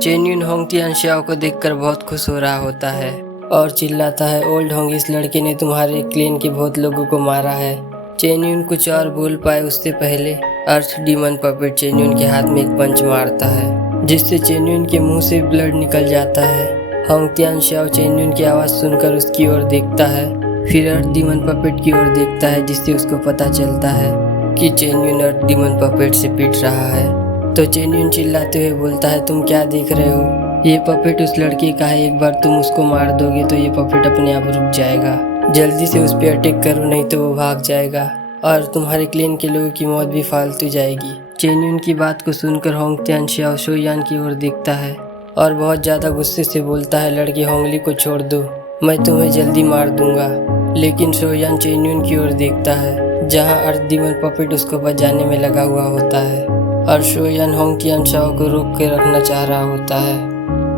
चेन्युन Hong तियानशियाओ को देखकर बहुत खुश हो रहा होता है और चिल्लाता है, ओल्ड होंग, इस लड़के ने तुम्हारे क्लेन के बहुत लोगों को मारा है। चेन्युन कुछ और बोल पाए उससे पहले अर्थ डीमन पपेट चेन्युन के हाथ में एक पंच मारता है, जिससे चेन्युन के मुंह से ब्लड निकल जाता है। होंग तियानशियाओ चेन्युन की आवाज़ सुनकर उसकी ओर देखता है, फिर अर्थ डीमन पपेट की ओर देखता है, जिससे उसको पता चलता है कि चेन्युन अर्थ डीमन पपेट से पिट रहा है। तो चेन्युन चिल्लाते हुए बोलता है, तुम क्या देख रहे हो? ये पपेट उस लड़के का है, एक बार तुम उसको मार दोगे तो ये पपेट अपने आप रुक जाएगा। जल्दी से उस पर अटैक करो, नहीं तो वो भाग जाएगा और तुम्हारे क्लेन के लोगों की मौत भी फालतू जाएगी। चेन्युन की बात को सुनकर होंग तियानशियाओ शोयान की ओर देखता है और बहुत ज़्यादा गुस्से से बोलता है, लड़के होंगली को छोड़ दो, मैं तुम्हें जल्दी मार दूंगा। लेकिन शोयान चेन्युन की ओर देखता है, जहां अर्थ डीमन पपेट उसको बचाने में लगा हुआ होता है और शोयान होंग तियानशियाओ को रोक के रखना चाह रहा होता है,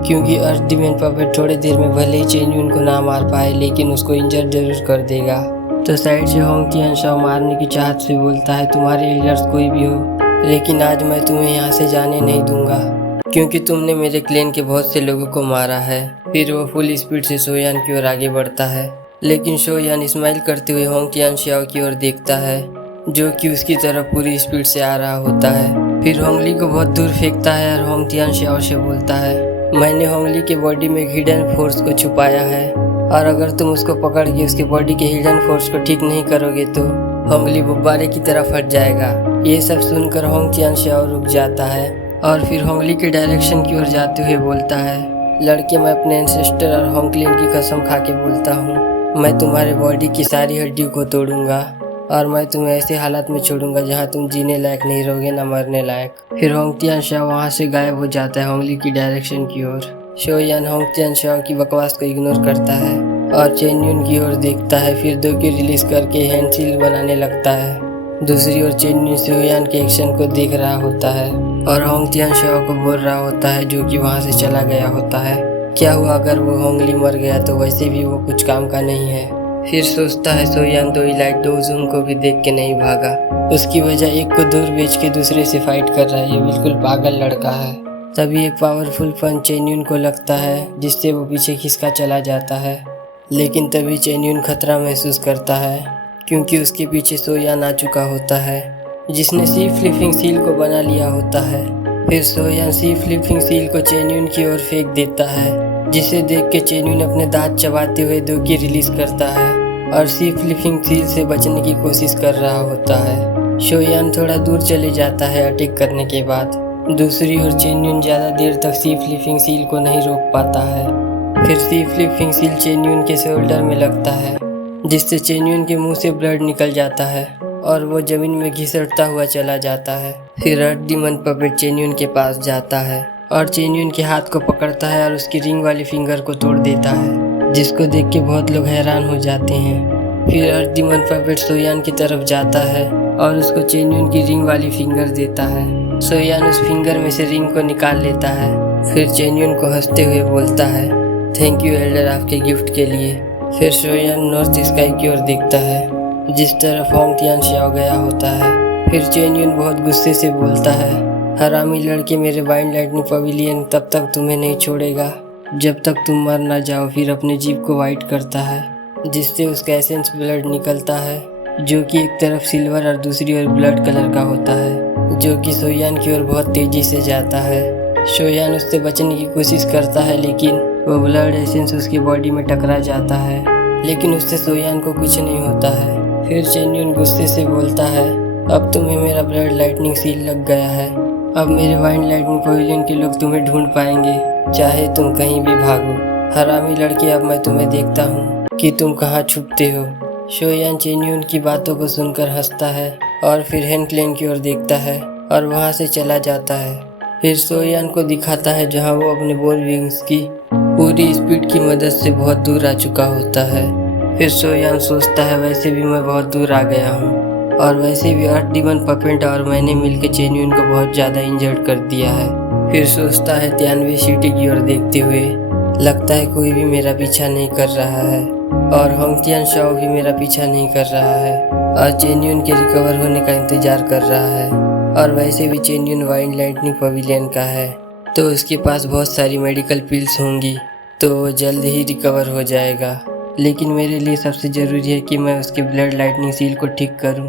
क्योंकि अर्थ डीमन पपेट थोड़ी देर में भले ही चेन्युन को ना मार पाए लेकिन उसको इंजर जरूर कर देगा। तो साइड से होंग तियानशियाओ मारने की चाहत से बोलता है, तुम्हारे एल्डर्स कोई भी हो, लेकिन आज मैं तुम्हें यहाँ से जाने नहीं दूंगा, क्योंकि तुमने मेरे क्लेन के बहुत से लोगों को मारा है। फिर वो फुल स्पीड से शोयान की ओर आगे बढ़ता है, लेकिन शोयान स्माइल करते हुए होंग तियानशियाओ की ओर देखता है, जो कि उसकी तरफ पूरी स्पीड से आ रहा होता है। फिर होंगली को बहुत दूर फेंकता है और होंग तियानशियाओ से बोलता है, मैंने होंगली के बॉडी में हिडन फोर्स को छुपाया है और अगर तुम उसको पकड़ के उसके बॉडी के हिडन फोर्स को ठीक नहीं करोगे तो होंगली गुब्बारे की तरह फट जाएगा। ये सब सुनकर होंग तियानशियाओ रुक जाता है और फिर होंगली के डायरेक्शन की ओर जाते हुए बोलता है, लड़के, मैं अपने एंसेस्टर और होंग क्लेन की कसम खा के बोलता हूँ, मैं तुम्हारे बॉडी की सारी हड्डियों को तोड़ूंगा और मैं तुम्हें ऐसे हालत में छोड़ूंगा जहाँ तुम जीने लायक नहीं रहोगे, ना मरने लायक। फिर होंग तियानशियाओ वहाँ से गायब हो जाता है होंगली की डायरेक्शन की ओर। शोयान होंग तियानशियाओ की बकवास को इग्नोर करता है और चेन्युन की ओर देखता है, फिर दो की रिलीज करके हैंड सील बनाने लगता है। दूसरी ओर चेन्युन शोयान के एक्शन को देख रहा होता है और होंग तियानशियाओ को बोल रहा होता है, जो कि वहाँ से चला गया होता है, क्या हुआ अगर वो होंगली मर गया तो वैसे भी वो कुछ काम का नहीं है। फिर सोचता है शोयान दो इलाइट दो जूम को भी देख के नहीं भागा, उसकी वजह एक को दूर बेच के दूसरे से फाइट कर रहा है, ये बिल्कुल पागल लड़का है। तभी एक पावरफुल पंच चेन्युन को लगता है, जिससे वो पीछे खिसका चला जाता है, लेकिन तभी चेन्युन खतरा महसूस करता है, क्योंकि उसके पीछे शोयान आ चुका होता है, जिसने सी फ्लिपिंग सील को बना लिया होता है। फिर शोयान सी फ्लिपिंग सील को चेन्युन की ओर फेंक देता है, जिसे देख के चेन्युन अपने दांत चबाते हुए दो की रिलीज करता है और सी फ्लिपिंग सील से बचने की कोशिश कर रहा होता है। शोयान थोड़ा दूर चले जाता है अटैक करने के बाद। दूसरी ओर चेन्युन ज़्यादा देर तक सी फ्लिपिंग सील को नहीं रोक पाता है। फिर सी फ्लिपिंग सील चेन्युन के शोल्डर में लगता है, जिससे चेन्युन के मुंह से ब्लड निकल जाता है और वो जमीन में घिसटता हुआ चला जाता है। फिर अर्थ डीमन पपेट चेन्युन के पास जाता है और चेन्युन के हाथ को पकड़ता है और उसकी रिंग वाली फिंगर को तोड़ देता है, जिसको देख के बहुत लोग हैरान हो जाते हैं। फिर अर्थ डीमन पपेट शोयान की तरफ जाता है और उसको चेन्युन की रिंग वाली फिंगर देता है। शोयान उस फिंगर में से रिंग को निकाल लेता है। फिर चेन्युन को हंसते हुए बोलता है, थैंक यू एल्डर आपके गिफ्ट के लिए। फिर शोयान नॉर्थ स्काई की ओर देखता है, जिस तरफ होंग तियानशियाओ गया होता है। फिर चेन्युन बहुत गुस्से से बोलता है, हरामी लड़के, मेरे वाइल्ड लाइटनिंग पवेलियन तब तक तुम्हें नहीं छोड़ेगा जब तक तुम मर ना जाओ। फिर अपने जीभ को वाइट करता है, जिससे उसका एसेंस ब्लड निकलता है, जो कि एक तरफ सिल्वर और दूसरी ओर ब्लड कलर का होता है, जो कि शोयान की ओर बहुत तेजी से जाता है। शोयान उससे बचने की कोशिश करता है, लेकिन वो ब्लड एसेंस उसकी बॉडी में टकरा जाता है, लेकिन उससे शोयान को कुछ नहीं होता है। फिर चेन्युन गुस्से से बोलता है, अब तुम्हें मेरा ब्लड लाइटनिंग सील लग गया है, अब मेरे वाइल्ड लाइटनिंग पवेलियन के लोग तुम्हें ढूंढ पाएंगे, चाहे तुम कहीं भी भागो। हरामी लड़के, अब मैं तुम्हें देखता हूँ कि तुम कहाँ छुपते हो। शोयान चेन्युन की बातों को सुनकर हंसता है और फिर हैंग क्लेन की ओर देखता है और वहाँ से चला जाता है। फिर शोयान को दिखाता है जहाँ वो अपने बोल विंग्स की पूरी स्पीड की मदद से बहुत दूर आ चुका होता है। फिर शोयान सोचता है, वैसे भी मैं बहुत दूर आ गया हूँ और वैसे भी अर्थ डीमन पपेट और मैंने मिलकर चेन्युन को बहुत ज़्यादा इंजर्ड कर दिया है। फिर सोचता है 93 सिटी की ओर देखते हुए, लगता है कोई भी मेरा पीछा नहीं कर रहा है और होंग तियानशियाओ भी मेरा पीछा नहीं कर रहा है और चेन्युन के रिकवर होने का इंतजार कर रहा है और वैसे भी चेन्युन वाइल्ड लाइटनिंग पवेलियन का है। तो उसके पास बहुत सारी मेडिकल पिल्स होंगी, तो वो जल्द ही रिकवर हो जाएगा। लेकिन मेरे लिए सबसे ज़रूरी है कि मैं उसके ब्लड लाइटनिंग सील को ठीक करूं।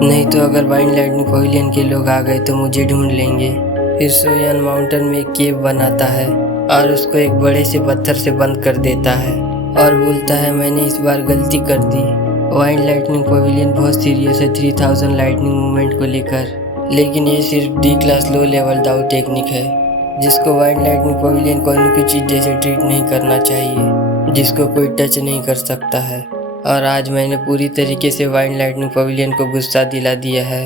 नहीं तो अगर वाइल्ड लाइटनिंग पवेलियन के लोग आ गए तो मुझे ढूंढ लेंगे। फिर सोयान माउंटेन में एक केव बनाता है और उसको एक बड़े से पत्थर से बंद कर देता है और बोलता है, मैंने इस बार गलती कर दी। वाइल्ड लाइटनिंग पवेलियन बहुत सीरियस है 3000 लाइटनिंग मूवमेंट को लेकर, लेकिन ये सिर्फ डी क्लास लो लेवल दाउ टेक्निक है जिसको वाइल्ड लाइटनिंग पवेलियन को अन्य चीज़ जैसे ट्रीट नहीं करना चाहिए, जिसको कोई टच नहीं कर सकता है। और आज मैंने पूरी तरीके से वाइल्ड लाइटनिंग पवेलियन को गुस्सा दिला दिया है,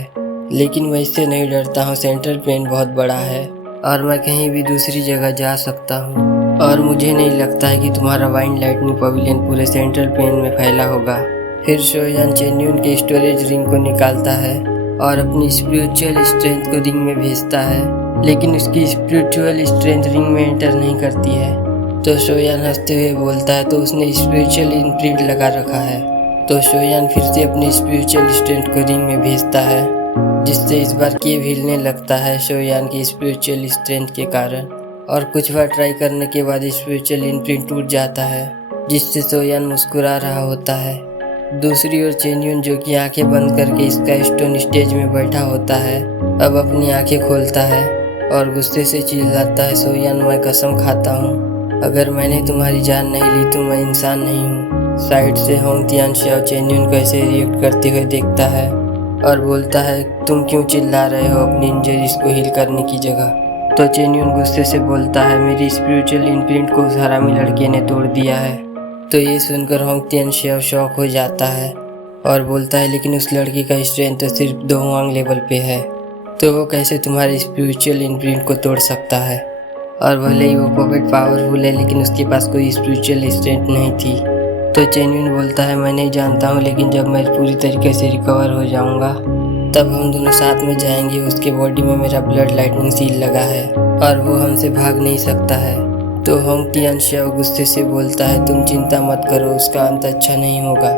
लेकिन मैं इससे नहीं डरता हूँ। सेंट्रल प्लेन बहुत बड़ा है और मैं कहीं भी दूसरी जगह जा सकता हूँ, और मुझे नहीं लगता है कि तुम्हारा वाइल्ड लाइटनिंग पवेलियन पूरे सेंट्रल प्लेन में फैला होगा। फिर सोयान चेन्यून के स्टोरेज रिंग को निकालता है और अपनी स्पिरिचुअल स्ट्रेंथ को रिंग में भेजता है, लेकिन उसकी स्पिरिचुअल स्ट्रेंथ रिंग में एंटर नहीं करती है। तो सोयान हंसते हुए बोलता है, तो उसने स्पिरिचुअल इम्प्रिंट लगा रखा है। तो सोयान फिर से अपनी स्पिरिचुअल स्ट्रेंथ को रिंग में भेजता है, जिससे इस बार केव हिलने लगता है सोयान की स्पिरिचुअल स्ट्रेंथ के कारण। और कुछ बार ट्राई करने के बाद स्पिरिचुअल इम्प्रिंट टूट जाता है, जिससे सोयान मुस्कुरा रहा होता है। दूसरी ओर चेन्यून, जो कि आंखें बंद करके स्काई स्टोन स्टेज में बैठा होता है, अब अपनी आंखें खोलता है और गुस्से से चिल्लाता है, सोयान मैं कसम खाता हूँ, अगर मैंने तुम्हारी जान नहीं ली तो मैं इंसान नहीं हूँ। साइड से होंग तियानशियाओ चेन्यून को ऐसे रिएक्ट करते हुए देखता है और बोलता है, तुम क्यों चिल्ला रहे हो अपनी इंजरीज को हील करने की जगह। तो चेन्यून गुस्से से बोलता है, मेरी स्पिरिचुअल इम्प्रिंट को उस हरामी लड़के ने तोड़ दिया है। तो ये सुनकर होंग तियानशियाओ शॉक हो जाता है और बोलता है, लेकिन उस लड़की का स्ट्रेंथ तो सिर्फ 2 हुआंग लेवल पे है, तो वो कैसे तुम्हारे स्पिरिचुअल इम्प्रिंट को तोड़ सकता है। और भले ही वो पपेट पावरफुल है, लेकिन उसके पास कोई स्पिरिचुअल स्ट्रेंथ नहीं थी। तो चेन्यून बोलता है, मैं नहीं जानता हूँ, लेकिन जब मैं पूरी तरीके से रिकवर हो जाऊँगा तब हम दोनों साथ में जाएंगे। उसके बॉडी में मेरा ब्लड लाइटनिंग सील लगा है और वो हमसे भाग नहीं सकता है। तो होंग तियानशियाओ गुस्से से बोलता है, तुम चिंता मत करो, उसका अंत अच्छा नहीं होगा।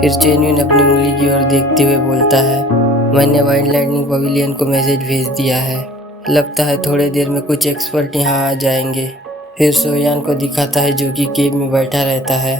फिर चेन्यून अपनी उंगली की ओर देखते हुए बोलता है, मैंने वाइल्ड लाइटनिंग पवेलियन को मैसेज भेज दिया है, लगता है थोड़ी देर में कुछ एक्सपर्ट यहाँ आ जाएंगे। फिर सोयान को दिखाता है, जो कि केव में बैठा रहता है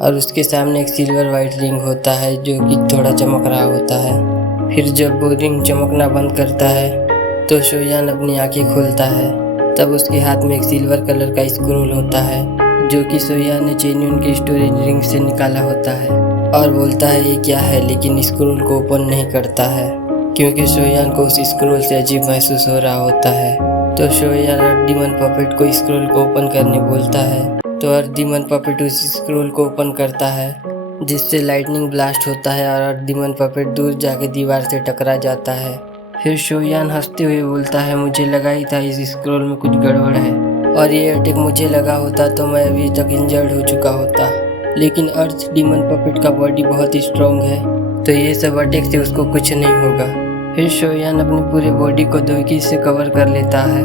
और उसके सामने एक सिल्वर वाइट रिंग होता है जो कि थोड़ा चमक रहा होता है। फिर जब वो रिंग चमकना बंद करता है तो सोयान अपनी आंखें खोलता है, तब उसके हाथ में एक सिल्वर कलर का स्क्रोल होता है जो कि सोयान ने चेन्यून के स्टोरेज रिंग से निकाला होता है, और बोलता है ये क्या है, लेकिन स्क्रोल को ओपन नहीं करता है क्योंकि सोयान को उस स्क्रोल से अजीब महसूस हो रहा होता है। तो सोयान अर्थ डीमन पपेट को स्क्रोल को ओपन करने बोलता है, तो अर्थ डीमन पपेट उस स्क्रोल को ओपन करता है, जिससे लाइटनिंग ब्लास्ट होता है और अर्थ डीमन पपेट दूर जाके दीवार से टकरा जाता है। फिर सोयान हंसते हुए बोलता है, मुझे लगा ही था इस स्क्रोल में कुछ गड़बड़ है, और ये अटैक मुझे लगा होता तो मैं अभी तक इंजर्ड हो चुका होता, लेकिन अर्थ डीमन पपेट का बॉडी बहुत ही स्ट्रॉन्ग है, तो ये सब अटैक से उसको कुछ नहीं होगा। फिर सोयान अपनी पूरे बॉडी को दोकी से कवर कर लेता है,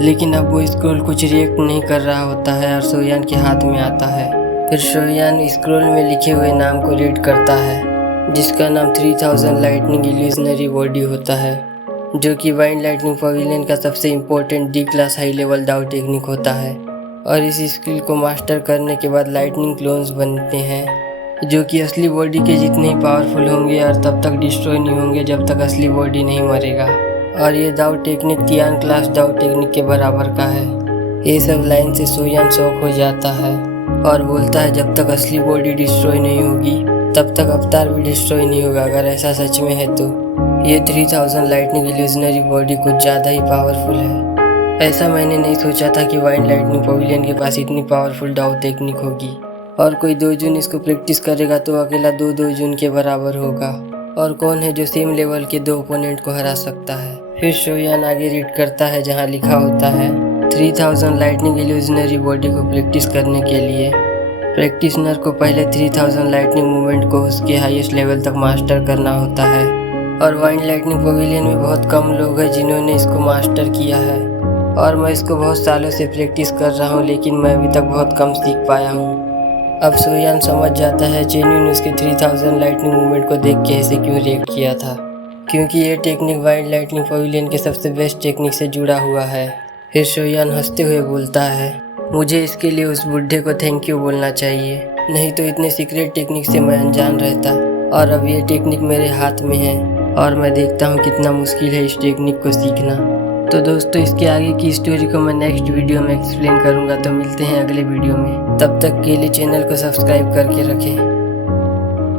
लेकिन अब वो स्क्रोल कुछ रिएक्ट नहीं कर रहा होता है और सोयान के हाथ में आता है। फिर सोयान स्क्रोल में लिखे हुए नाम को रीड करता है, जिसका नाम 3000 लाइटनिंग इल्यूजनरी बॉडी होता है, जो कि वाइल्ड लाइटनिंग पवेलियन का सबसे important D class high level दाउ टेक्निक होता है। और इस स्किल को मास्टर करने के बाद लाइटनिंग क्लोन्स बनते हैं, जो कि असली बॉडी के जितने ही पावरफुल होंगे और तब तक डिस्ट्रॉय नहीं होंगे जब तक असली बॉडी नहीं मरेगा। और ये दाउ टेक्निक तियान क्लास दाउ टेक्निक के बराबर का है। ये सब लाइन से सोयान शॉक हो जाता है और बोलता है, जब तक असली बॉडी डिस्ट्रॉय नहीं होगी तब तक अवतार भी डिस्ट्रॉय नहीं होगा। अगर ऐसा सच में है तो ये 3000 लाइटनिंग इल्यूजनरी बॉडी कुछ ज़्यादा ही पावरफुल है। ऐसा मैंने नहीं सोचा था कि वाइल्ड लाइटनिंग पवेलियन के पास इतनी पावरफुल दाउ टेक्निक होगी, और कोई 2 जून इसको प्रैक्टिस करेगा तो अकेला 2 जून के बराबर होगा, और कौन है जो सेम लेवल के 2 ओपोनेंट को हरा सकता है। फिर सोयान आगे रीड करता है, जहाँ लिखा होता है 3000 लाइटनिंग इल्यूजनरी बॉडी को प्रैक्टिस करने के लिए प्रैक्टिशनर को पहले 3000 लाइटनिंग मूवमेंट को उसके हाईएस्ट लेवल तक मास्टर करना होता है, और वाइल्ड लाइटनिंग पवेलियन में बहुत कम लोग हैं जिन्होंने इसको मास्टर किया है, और मैं इसको बहुत सालों से प्रैक्टिस कर रहा हूँ, लेकिन मैं अभी तक बहुत कम सीख पाया हूँ। अब सोयान समझ जाता है चेन्यून उसके 3000 लाइटनिंग मूवमेंट को देख के ऐसे क्यों रिएक्ट किया था, क्योंकि ये टेक्निक वाइल्ड लाइटनिंग पवेलियन के सबसे बेस्ट टेक्निक से जुड़ा हुआ है। फिर शोयान हंसते हुए बोलता है, मुझे इसके लिए उस बुढ़े को थैंक यू बोलना चाहिए, नहीं तो इतने सीक्रेट टेक्निक से मैं अनजान रहता। और अब ये टेक्निक मेरे हाथ में है और मैं देखता हूँ कितना मुश्किल है इस टेक्निक को सीखना। तो दोस्तों, इसके आगे की स्टोरी को मैं नेक्स्ट वीडियो में एक्सप्लेन करूँगा। तो मिलते हैं अगले वीडियो में, तब तक के लिए चैनल को सब्सक्राइब करके रखें।